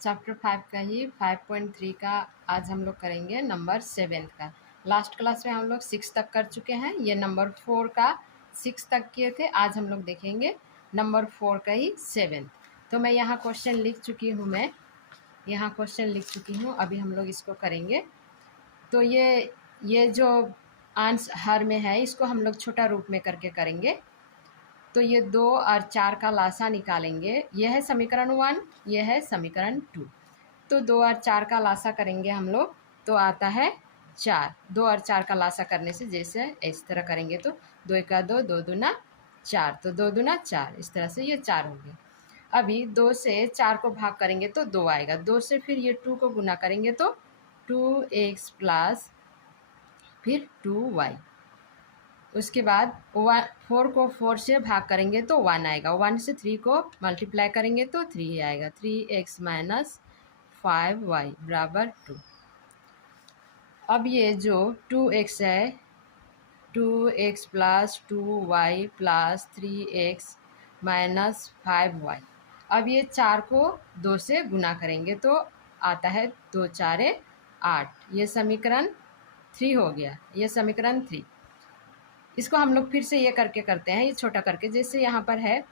Chapter 5 का ही 5.3 का आज हम लोग करेंगे नंबर 7 का। लास्ट क्लास में हम लोग 6 तक कर चुके हैं। ये नंबर 4 का 6 तक किए थे। आज हम लोग देखेंगे नंबर 4 का ही 7। तो मैं यहाँ क्वेश्चन लिख चुकी हूँ। अभी हम लोग इसको करेंगे। तो ये जो आंसर में है इसको हम लोग छोटा रूप में करके करेंगे। तो ये 2 और 4 का लासा निकालेंगे। यह है समीकरण 1, यह है समीकरण 2। तो 2 और 4 का लासा करेंगे हम लोग तो आता है 4। 2 और 4 का लासा करने से जैसे इस तरह करेंगे तो 2 एका 2, 2 दूना 4, तो 2 दूना 4, इस तरह से ये 4 हो गया। अभी 2 से 4 को भाग करेंगे तो 2 आएगा। 2 से फिर ये 2 को गुना करेंगे तो 2x प्लस फिर 2y। उसके बाद 4 को 4 से भाग करेंगे तो 1 आएगा। 1 से 3 को मल्टीप्लाई करेंगे तो 3 आएगा। 3x माइनस 5y बराबर 2। अब ये जो 2x है, 2x plus 2y plus 3x minus 5y। अब ये 4 को 2 से गुना करेंगे तो आता है 2 4 8। ये समीकरण 3 हो गया। ये समीकरण 3। इसको हम लोग फिर से ये करके करते हैं, ये छोटा करके। जैसे यहाँ पर है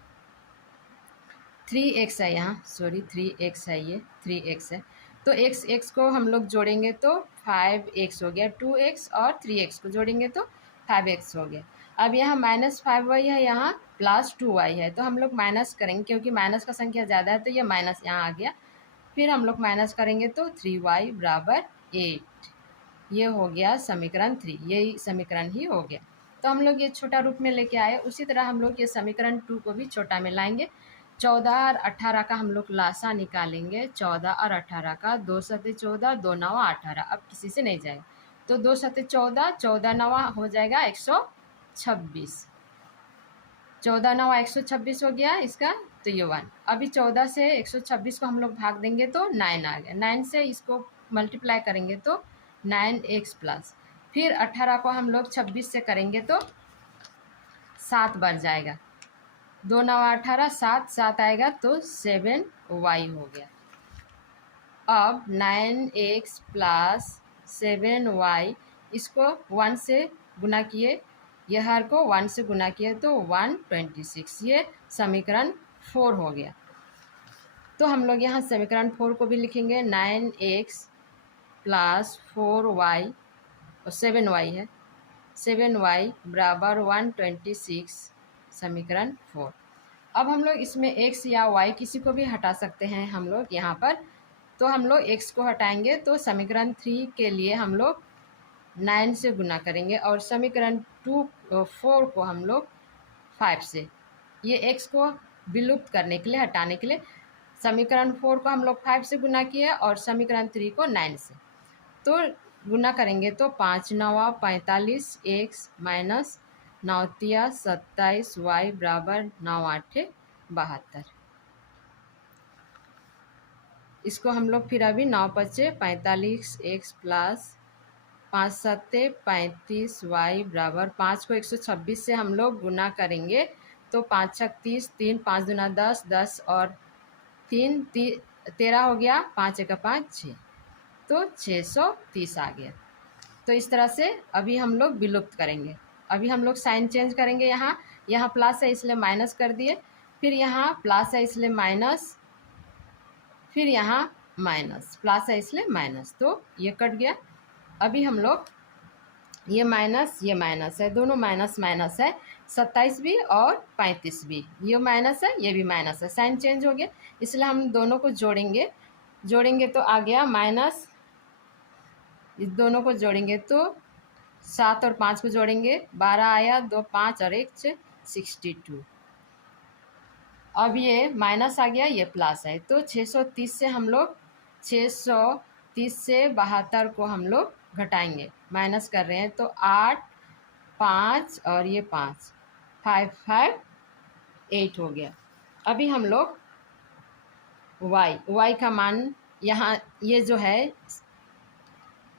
3x है, यहाँ 3x है, ये 3x है। तो x को हम लोग जोड़ेंगे तो 5x हो गया। 2x और 3x को जोड़ेंगे तो 5x हो गया। अब यहाँ माइनस 5y है, यहाँ प्लस 2y है। तो हम लोग माइनस करेंगे क्योंकि माइनस का संख्या ज़्यादा है तो ये माइनस यहाँ आ गया। फिर हम लोग माइनस करेंगे तो 3y बराबर 8। ये हो गया समीकरण 3। यही समीकरण ही हो गया। तो हम लोग ये छोटा रूप में लेके आए। उसी तरह हम लोग ये समीकरण 2 को भी छोटा में लाएंगे। 14 और 18 का हम लोग लासा निकालेंगे। 14 और 18 का 2 सते 14, 2 नवा 18। अब किसी से नहीं जाएगा तो 2 सते 14, 14 नवा हो जाएगा 126। 14 नवा 126 हो गया इसका, तो ये 1। अभी 14 से 126 को हम लोग भाग देंगे तो 9 आ गया। 9 से इसको मल्टीप्लाई करेंगे तो 9x प्लस फिर 18 को हम लोग 26 से करेंगे तो 7 बढ़ जाएगा। 2 नवा 18, 7 7 आएगा तो 7y हो गया। अब 9x प्लस 7y इसको 1 से गुना किए, यह हर को 1 से गुना किए तो 126। ये समीकरण 4 हो गया। तो हम लोग यहाँ समीकरण 4 को भी लिखेंगे। 9x प्लस 4y और 7y है, 7y बराबर 126 समीकरण 4। अब हम लोग इसमें x या y किसी को भी हटा सकते हैं हम लोग यहाँ पर। तो हम लोग x को हटाएंगे तो समीकरण 3 के लिए हम लोग 9 से गुना करेंगे और समीकरण 4 को हम लोग 5 से। ये x को विलुप्त करने के लिए, हटाने के लिए समीकरण 4 को हम लोग 5 से गुना किए और समीकरण 3 को 9 से। तो गुना करेंगे तो 5 नवा 45 x माइनस 9 तिया 27 y बराबर 9 8 72। इसको हम लोग फिर अभी 9 5 45 x प्लस 5 7 35 y बराबर 5 को 126 से हम लोग गुना करेंगे तो 5 6 30, 3 5 दूना 10, 10 और 3 13 हो गया। 5 1 5 6, तो 630 आ गया। तो इस तरह से अभी हम लोग विलुप्त करेंगे। अभी हम लोग साइन चेंज करेंगे। यहाँ प्लस है इसलिए माइनस कर दिए, फिर यहाँ प्लस है इसलिए माइनस, फिर यहाँ माइनस, प्लस है इसलिए माइनस, तो ये कट गया। अभी हम लोग ये माइनस है, दोनों माइनस माइनस है। 27 भी और 35 भी, ये माइनस है ये भी माइनस है। साइन चेंज हो गया इसलिए हम दोनों को जोड़ेंगे तो आ गया माइनस। इस दोनों को जोड़ेंगे तो 7 और 5 को जोड़ेंगे 12 आया, 2 5 और 1 6 62। अब ये माइनस आ गया, ये प्लस है तो 630 से हम लोग 630 से 72 को हम लोग घटाएंगे, माइनस कर रहे हैं तो 8 5 और ये 5 5 5 8 हो गया। अभी हम लोग y का मान यहाँ ये जो है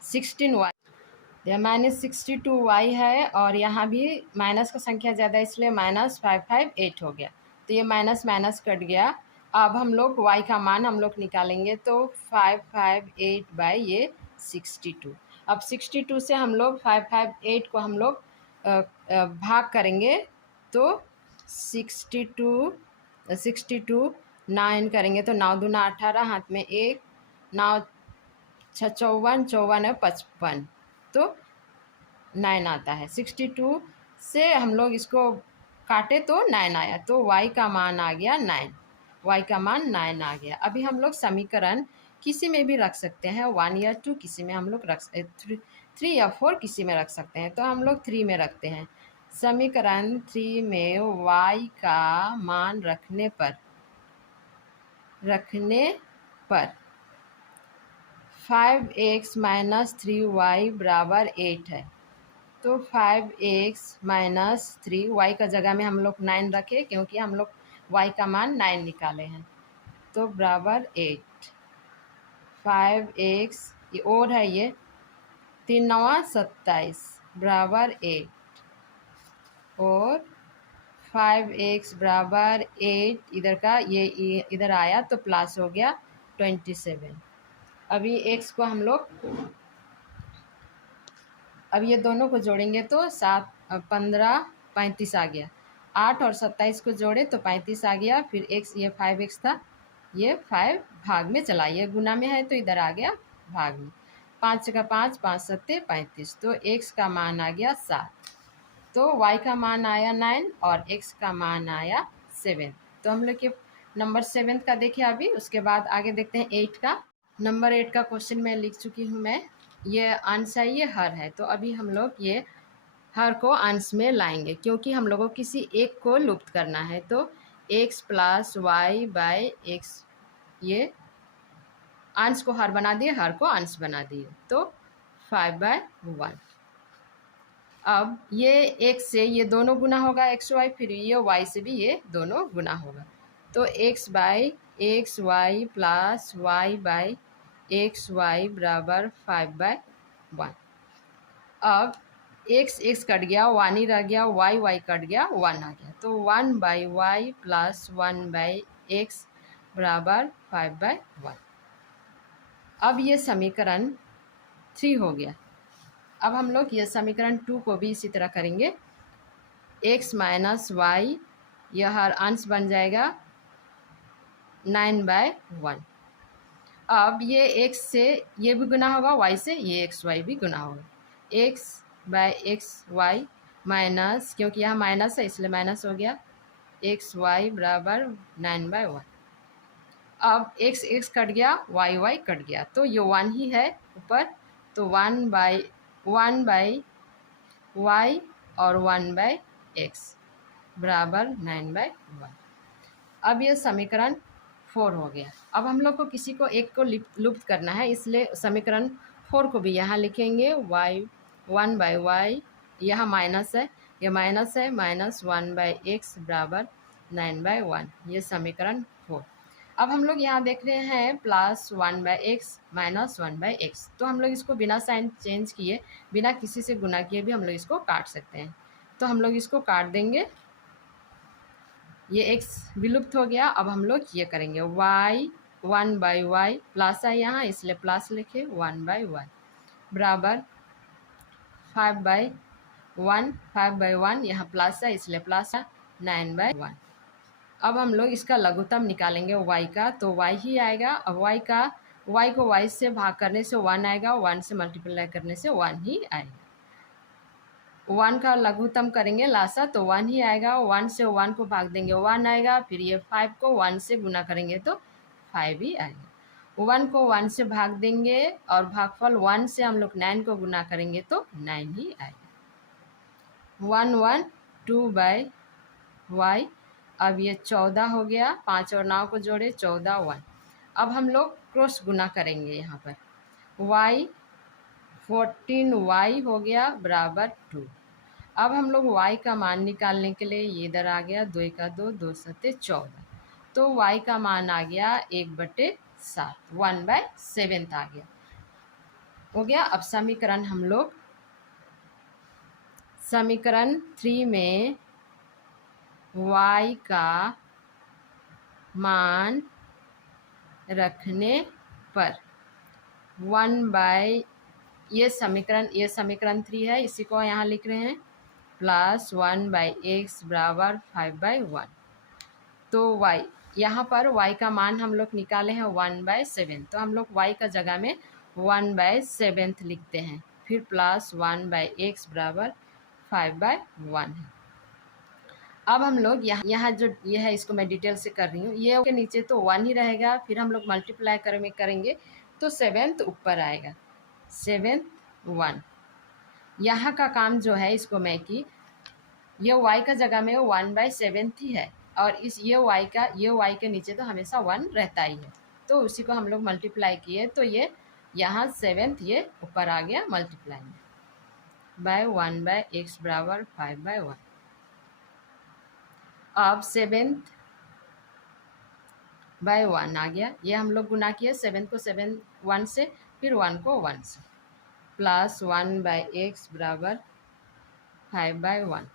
16y माइनस 62y है और यहाँ भी माइनस का संख्या ज़्यादा इसलिए माइनस 5 5 8 हो गया। तो ये माइनस माइनस कट गया अब हम लोग y का मान हम लोग निकालेंगे तो 558/62। अब 62 से हम लोग 558 को हम लोग भाग करेंगे तो 62 9 करेंगे तो 9 दूना 18, हाथ में 1, 9 6 54, 54 है 55, तो 9 आता है। 62 से हम लोग इसको काटे तो 9 आया, तो y का मान आ गया 9। y का मान 9 आ गया। अभी हम लोग समीकरण किसी में भी रख सकते हैं, 1 या 2 किसी में हम लोग रख 3 या 4 किसी में रख सकते हैं, तो हम लोग 3 में रखते हैं। समीकरण 3 में y का मान रखने पर 5x माइनस 3y बराबर 8 है, तो 5x माइनस 3 y का जगह में हम लोग 9 रखे क्योंकि हम लोग y का मान 9 निकाले हैं, तो बराबर 8। 5x ये और है, ये 3 9 27 बराबर 8, और 5x बराबर 8 इधर का ये इधर आया तो प्लस हो गया 27। अभी x को हम लोग अब ये दोनों को जोड़ेंगे तो 7 15 35 आ गया। 8 और 27 को जोड़े तो 35 आ गया। फिर x, ये 5x था, ये 5 भाग में चला, ये गुना में है तो इधर आ गया भाग में। 5 का 5, 5 सत्ते 35, तो x का मान आ गया 7। तो y का मान आया 9 और x का मान आया 7। तो हम लोग के नंबर 7 का देखें अभी, उसके बाद आगे देखते हैं 8 का। नंबर 8 का क्वेश्चन मैं लिख चुकी हूँ मैं, ये अंश है, ये हर है, तो अभी हम लोग ये हर को अंश में लाएंगे क्योंकि हम लोगों को किसी एक को लुप्त करना है। तो x plus y by x, ये अंश को हर बना दिए, हर को अंश बना दिए, तो 5/1। अब ये x से ये दोनों गुना होगा x y, फिर ये y से भी ये दोनों गुना होगा, तो x by x y plus y by x y बराबर 5/1। अब x कट गया, 1 ही रह गया, y कट गया, 1 आ गया, तो 1/y प्लस 1/x बराबर 5/1। अब ये समीकरण 3 हो गया। अब हम लोग ये समीकरण 2 को भी इसी तरह करेंगे। x माइनस वाई, यह हर अंश बन जाएगा 9/1। अब ये x से ये भी गुना होगा, y से ये एक्स वाई भी गुना होगा, x by x y minus, क्योंकि यहाँ माइनस है इसलिए माइनस हो गया, एक्स वाई बराबर 9/1। अब x कट गया, y कट गया, तो ये 1 ही है ऊपर, तो 1/y और 1/x बराबर 9/1। अब ये समीकरण 4 हो गया। अब हम लोग को किसी को एक को लुप्त करना है, इसलिए समीकरण 4 को भी यहाँ लिखेंगे, y 1/y, यहाँ माइनस है, ये माइनस है, माइनस 1/x बराबर 9/1, ये समीकरण 4। अब हम लोग यहाँ देख रहे हैं प्लस 1/x माइनस 1/x, तो हम लोग इसको बिना साइन चेंज किए, बिना किसी से गुना किए भी हम लोग इसको काट सकते हैं, तो हम लोग इसको काट देंगे। ये x विलुप्त हो गया। अब हम लोग ये करेंगे, y 1/y प्लस है यहाँ इसलिए प्लस लिखे, 1/y बराबर 5/1 यहाँ प्लस है इसलिए प्लस है 9/1। अब हम लोग इसका लघुत्तम निकालेंगे y का, तो y ही आएगा। अब y को y से भाग करने से 1 आएगा, 1 से मल्टीप्लाई करने से 1 ही आएगा। 1 का लघुत्तम करेंगे लासा, तो 1 ही आएगा, 1 से 1 को भाग देंगे 1 आएगा, फिर ये 5 को 1 से गुना करेंगे तो 5 ही आएगा। 1 को 1 से भाग देंगे और भागफल 1 से हम लोग 9 को गुना करेंगे तो 9 ही आएगा। 1 1 2/y, अब ये 14 हो गया, 5 और 9 को जोड़े 14 1। अब हम लोग क्रॉस गुना करेंगे यहाँ पर, y 14y हो गया बराबर 2। अब हम लोग y का मान निकालने के लिए, ये इधर आ गया, 2 का 2, 2 सत्ते 14, तो y का मान आ गया 1/7, 1/7 आ गया, हो गया। अब समीकरण हम लोग समीकरण 3 में y का मान रखने पर 1/, ये समीकरण 3 है, इसी को यहाँ लिख रहे हैं, प्लस 1/x बराबर 5/1। तो y, यहाँ पर y का मान हम लोग निकाले हैं 1/7, तो हम लोग y का जगह में 1/7 लिखते हैं, फिर प्लस 1/x बराबर 5/1 है। अब हम लोग यहाँ जो ये है इसको मैं डिटेल से कर रही हूँ, ये के नीचे तो 1 ही रहेगा, फिर हम लोग मल्टीप्लाई करेंगे तो 7th ऊपर आएगा, 7th 1। यहाँ का काम जो है इसको मैं कि ये y का जगह में 1/7 ही है, और इस ये y के नीचे तो हमेशा 1 रहता ही है, तो उसी को हम लोग मल्टीप्लाई किए तो ये यहाँ 7th ये ऊपर आ गया मल्टीप्लाई में, बाय 1/x बराबर 5/1। अब 7/1 आ गया, ये हम लोग गुना किए 7 को 1 से, फिर 1 को 1 से, प्लस 1/x बराबर 5/1।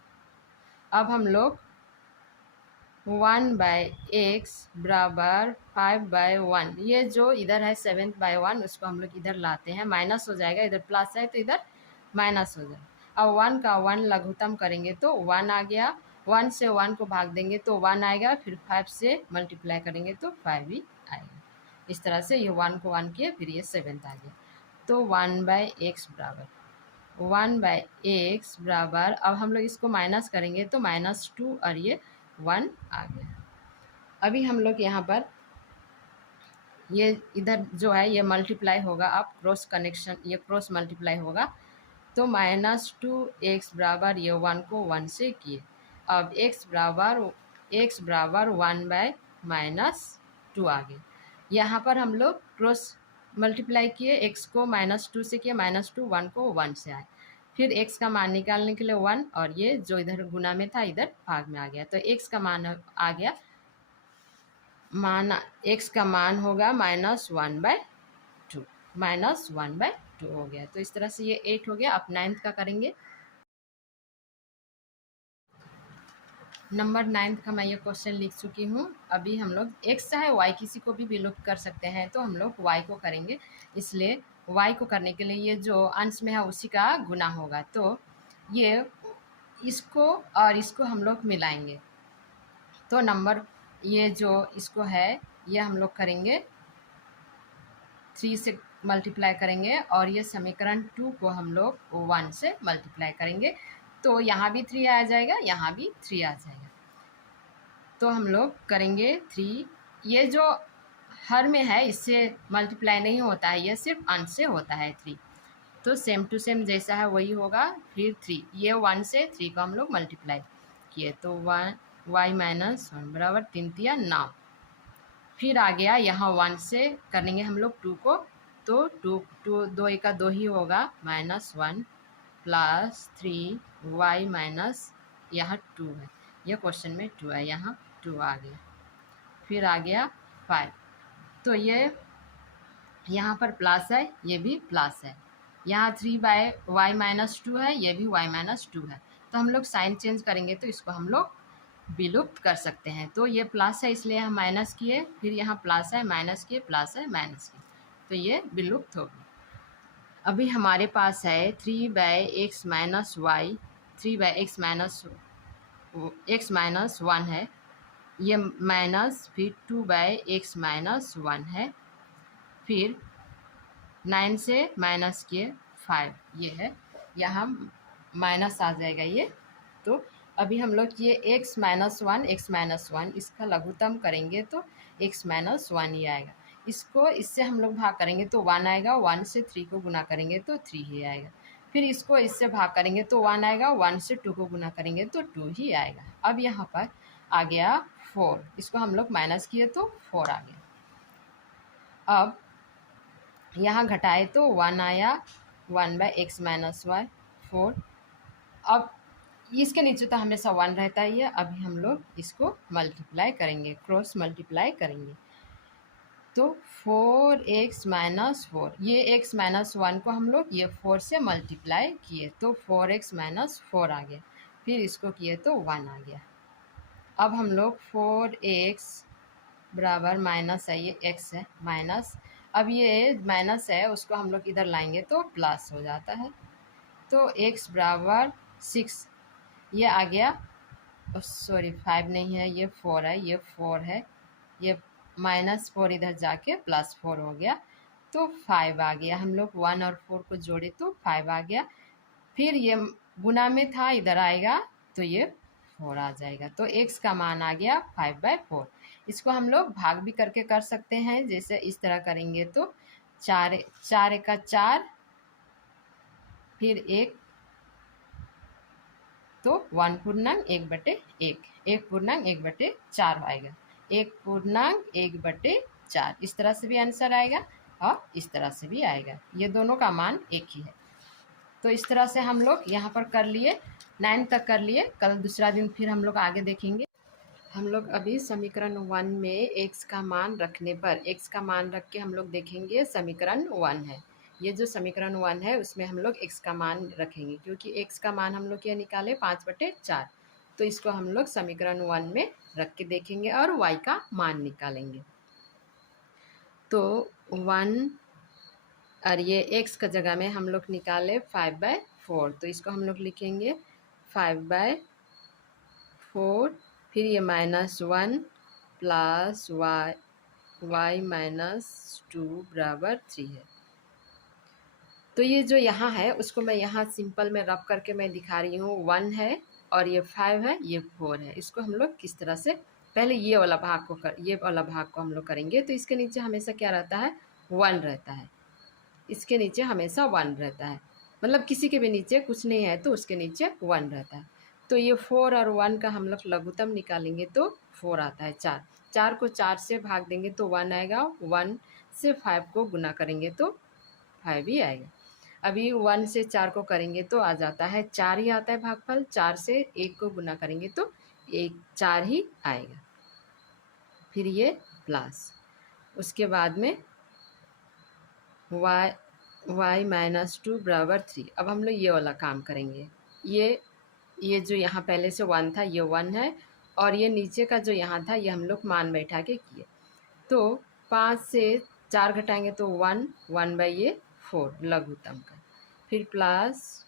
अब हम लोग 1/x बराबर 5/1, ये जो इधर है 7/1 उसको हम लोग इधर लाते हैं, माइनस हो जाएगा, इधर प्लस है तो इधर माइनस हो जाएगा। अब 1 का 1 लघुत्तम करेंगे तो 1 आ गया, 1 से 1 को भाग देंगे तो 1 आएगा, फिर 5 से मल्टीप्लाई करेंगे तो 5 ही आएगा। इस तरह से ये 1 को 1 किए, फिर ये 7th आ गया, तो 1/x बराबर अब हम लोग इसको माइनस करेंगे तो -2 और ये 1 आ गया। अभी हम लोग यहाँ पर ये इधर जो है ये मल्टीप्लाई होगा, अब क्रॉस कनेक्शन, ये क्रॉस मल्टीप्लाई होगा, तो -2x बराबर ये 1 को 1 से किए, अब x बराबर 1/-2 आ गए। यहाँ पर हम लोग क्रॉस मल्टीप्लाई किए, x को -2 से किए, -2, 1 को 1 से आए, फिर x का मान निकालने के लिए 1, और ये जो इधर गुना में था इधर भाग में आ गया, तो x का मान आ गया, x का मान होगा -1/2, -1/2 हो गया। तो इस तरह से ये 8 हो गया। अब 9th का करेंगे। नंबर 9th का मैं ये क्वेश्चन लिख चुकी हूँ। अभी हम लोग x चाहे y किसी को भी विलुप्त कर सकते हैं, तो हम लोग y को करेंगे, इसलिए y को करने के लिए ये जो अंश में है उसी का गुना होगा, तो ये इसको और इसको हम लोग मिलाएंगे, तो नंबर ये जो इसको है ये हम लोग करेंगे 3 से मल्टीप्लाई करेंगे, और ये समीकरण 2 को हम लोग 1 से मल्टीप्लाई करेंगे, तो यहाँ भी 3 आ जाएगा, यहाँ भी 3 आ जाएगा। तो हम लोग करेंगे 3, ये जो हर में है इससे मल्टीप्लाई नहीं होता है, ये सिर्फ अंश से होता है 3, तो सेम टू सेम जैसा है वही होगा। फिर 3, ये 1 से 3 को हम लोग मल्टीप्लाई किए, तो y-1 बराबर 3 तिया 9। फिर आ गया यहाँ 1 से करेंगे हम लोग 2 को, तो 2 एका 2 ही होगा, -1 प्लस 3y माइनस यहाँ 2 है, यह क्वेश्चन में 2 है, यहाँ 2 आ गया। फिर आ गया 5, तो ये यहाँ पर प्लस है, ये भी प्लस है, यहाँ 3/y-2 है, ये भी y-2 है, तो हम लोग साइन चेंज करेंगे तो इसको हम लोग विलुप्त कर सकते हैं, तो ये प्लस है इसलिए हम माइनस किए, फिर यहाँ प्लस है माइनस किए, प्लस है माइनस किए, तो ये विलुप्त हो गया। अभी हमारे पास है 3/x minus y, 3/x minus 1 है, ये माइनस, फिर 2/x माइनस 1 है, फिर 9 से माइनस किए 5, ये है, यहाँ माइनस आ जाएगा ये। तो अभी हम लोग ये x माइनस 1 इसका लघुत्तम करेंगे तो x माइनस 1 ही आएगा, इसको इससे हम लोग भाग करेंगे तो 1 आएगा, 1 से 3 को गुना करेंगे तो 3 ही आएगा, फिर इसको इससे भाग करेंगे तो 1 आएगा, 1 से 2 को गुना करेंगे तो 2 ही आएगा। अब यहाँ पर आ गया 4, इसको हम लोग माइनस किए तो 4 आ गया। अब यहाँ घटाए तो 1 आया, 1/x माइनस y 4। अब इसके नीचे तो हमेशा 1 रहता ही है, अभी हम लोग इसको मल्टीप्लाई करेंगे, क्रॉस मल्टीप्लाई करेंगे, तो 4x माइनस 4, ये x माइनस 1 को हम लोग ये 4 से मल्टीप्लाई किए तो 4x माइनस 4 आ गया, फिर इसको किए तो 1 आ गया। अब हम लोग 4x बराबर माइनस है, ये एक्स है माइनस, अब ये माइनस है उसको हम लोग इधर लाएंगे तो प्लस हो जाता है। तो एक्स बराबर 6, ये आ गया, सॉरी 5 नहीं है, ये 4 है, ये 4 है, ये -4 इधर जाके +4 हो गया, तो 5 आ गया। हम लोग 1 और 4 को जोड़े तो 5 आ गया। फिर ये गुना में था, इधर आएगा तो ये 4 आ जाएगा। तो x का मान आ गया 5/4। इसको हम लोग भाग भी करके कर सकते हैं, जैसे इस तरह करेंगे तो 4 4 एका 4, फिर 1, तो 1 पूर्णांक 1/1, 1 पूर्णांक 1/4 आएगा, 1 पूर्णांक 1/4। इस तरह से भी आंसर आएगा और इस तरह से भी आएगा, ये दोनों का मान एक ही है। तो इस तरह से हम लोग यहाँ पर कर लिए, 9 तक कर लिए। कल दूसरा दिन फिर हम लोग आगे देखेंगे। हम लोग अभी समीकरण 1 में x का मान रखने पर, x का मान रख के हम लोग देखेंगे समीकरण 1 है। ये जो समीकरण 1 है उसमें हम लोग x का मान रखेंगे, क्योंकि x का मान हम लोग ये निकाले 5/4, तो इसको हम लोग समीकरण 1 में रख के देखेंगे और y का मान निकालेंगे। तो 1 और ये x का जगह में हम लोग निकाले 5/4, तो इसको हम लोग लिखेंगे 5/4, फिर ये -1 प्लस y -2 बराबर 3 है। तो ये जो यहाँ है उसको मैं यहाँ सिंपल में रब करके मैं दिखा रही हूँ। 1 है और ये 5 है, ये 4 है। इसको हम लोग किस तरह से, पहले ये वाला भाग को ये वाला भाग को हम लोग करेंगे। तो इसके नीचे हमेशा क्या रहता है, 1 रहता है। इसके नीचे हमेशा 1 रहता है, मतलब किसी के भी नीचे कुछ नहीं है तो उसके नीचे 1 रहता है। तो ये 4 और 1 का हम लोग लघुत्तम निकालेंगे तो 4 आता है। 4 को 4 से भाग देंगे तो 1 आएगा, 1 से 5 को गुना करेंगे तो 5 ही आएगा। अभी 1 से 4 को करेंगे तो आ जाता है 4 ही आता है भागफल। 4 से 1 को गुना करेंगे तो 4 ही आएगा। फिर ये प्लस, उसके बाद में y -2 बराबर 3। अब हम लोग ये वाला काम करेंगे। ये जो यहाँ पहले से 1 था ये 1 है, और ये नीचे का जो यहाँ था ये हम लोग मान बैठा के किए। तो 5 से 4 घटाएंगे तो 1/4 लघुत्तम का, फिर प्लस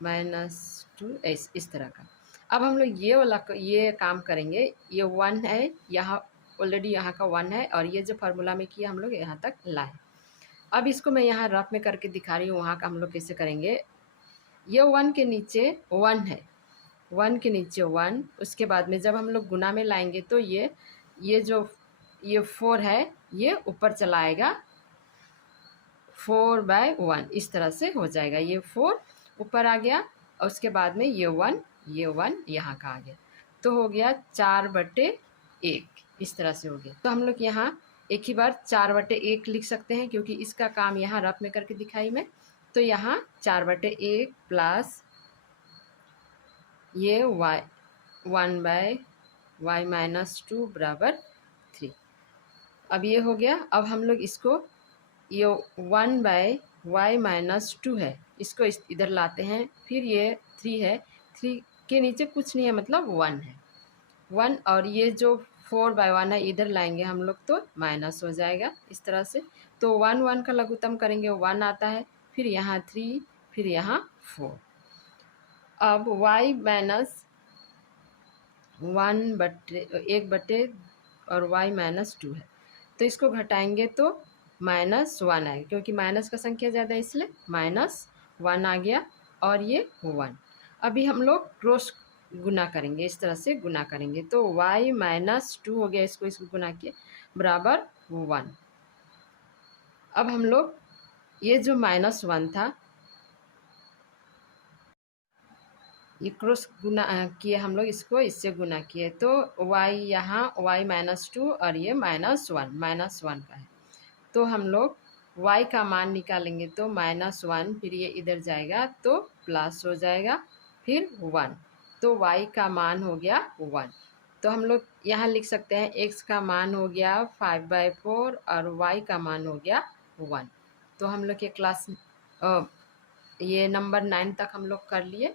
-2 इस तरह का। अब हम लोग ये वाला ये काम करेंगे। ये 1 है, यहाँ ऑलरेडी यहाँ का 1 है, और ये जो फार्मूला में किया हम लोग यहाँ तक लाए। अब इसको मैं यहाँ रफ में करके दिखा रही हूँ, वहाँ का हम लोग कैसे करेंगे। ये 1 के नीचे 1 है, 1 के नीचे 1, उसके बाद में जब हम लोग गुना में लाएंगे तो ये जो ये 4 है ये ऊपर चला आएगा, 4/1 इस तरह से हो जाएगा। ये 4 ऊपर आ गया, और उसके बाद में ये 1 यहाँ का आ गया, तो हो गया 4/1 इस तरह से हो गया। तो हम लोग यहाँ एक ही बार 4/1 लिख सकते हैं, क्योंकि इसका काम यहाँ रफ में करके दिखाई मैं। तो यहाँ 4/1 प्लस ये 1/y -2 बराबर 3। अब ये हो गया। अब हम लोग इसको, ये 1/y -2 है, इसको इधर लाते हैं। फिर ये 3 है, 3 के नीचे कुछ नहीं है, मतलब 1 है, 1, और ये जो 4/1 है इधर लाएंगे हम लोग तो माइनस हो जाएगा इस तरह से। तो 1 का लघुत्तम करेंगे 1 आता है, फिर यहाँ 3, फिर यहाँ 4। अब y -1/1 और y -2 है, तो इसको घटाएंगे तो -1 आएगा, क्योंकि माइनस का संख्या ज़्यादा है इसलिए -1 आ गया, और ये 1। अभी हम लोग क्रॉस गुना करेंगे, इस तरह से गुना करेंगे तो y -2 हो गया, इसको गुना किए बराबर 1। अब हम लोग ये जो -1 था ये क्रॉस गुना किए हम लोग, इसको इससे गुना किए तो y यहाँ y -2 और ये -1 का है। तो हम लोग y का मान निकालेंगे तो -1, फिर ये इधर जाएगा तो प्लस हो जाएगा, फिर 1, तो y का मान हो गया 1। तो हम लोग यहाँ लिख सकते हैं x का मान हो गया 5/4 और y का मान हो गया 1। तो हम लोग ये क्लास ये नंबर 9 तक हम लोग कर लिए।